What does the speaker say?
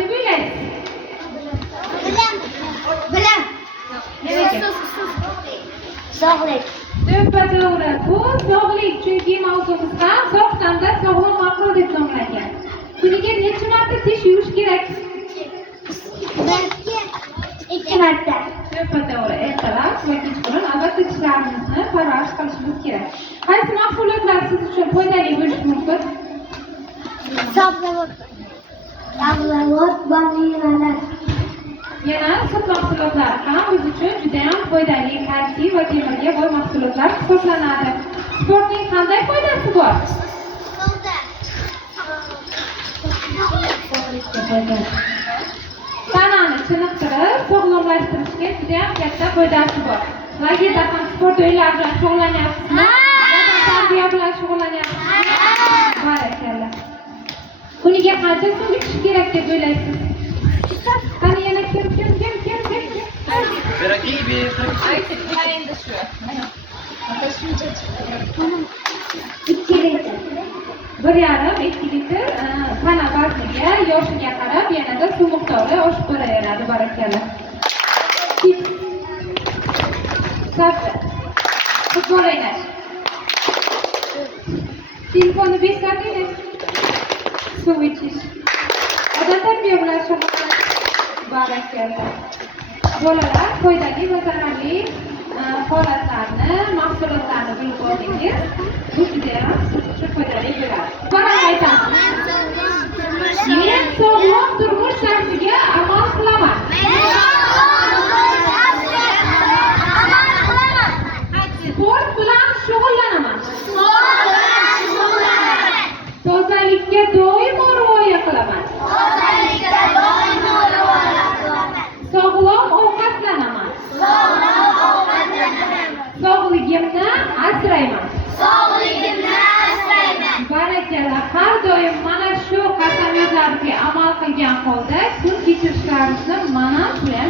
deb o'ylaysiz? Bilim. Sog'lik. To'ppa-to'g'ri. Bu sog'lik, chunki mavzumiz ham sog' hamda sog'lom aql deb nomlangan. Kuniga necha marta tish yuvish kerak? 2 marta. To'ppa-to'g'ri. Ertalab va kechqurun albatta tishlarimizni parvarish qilishimiz kerak. Qaysi mahsulotlar siz uchun foydali bo'lishi mumkin? Sabzavot va mevalar. Yana sut mahsulotlari ham biz uchun juda ham foydali, kalsiy va temirga boy mahsulotlar hisoblanadi. Sportning qanday foydasi bor? Tanani chiniqtirib, sog'lomlashtirishga juda ham katta foydasi bor. Lagerda ham sport o'yinlari bilan shug'ullanyapsizmi? Tarbiya bilan shug'ullanyapsizmi? Barakalloh. Kuniga qancha suv ichish kerak deb o'ylaysiz? Qani yana kim? Dорогие, Ayting, endi shu. 2 litr. 1,5-2 litr tana vazniga, yoshiga qarab yanada suv miqdori oshib boraveradi, barakalloh. Sabzi. Futbol o'ynash. Telefonni besatingiz. Suv ichish. Odam tarbiya bilan shug'ullanish. Barakalloh. Bolalar foydali va zararli holatlarni, mahsulotlarni bilib oldingiz. Bu juda ham siz uchun foydali bo'ladi. Qarang aytasiz. Men sog'lom turmush tarziga amal qilaman. Sport bilan shug'ullanaman. Tozalikka doimo rioya qilaman. Sog'lom ovqatlanaman. Sog'ligimni asrayman. Barakalloh. Har doim mana shu qasamyodlarga amal qilgan holda kun kechirishlaringizni mana shu ham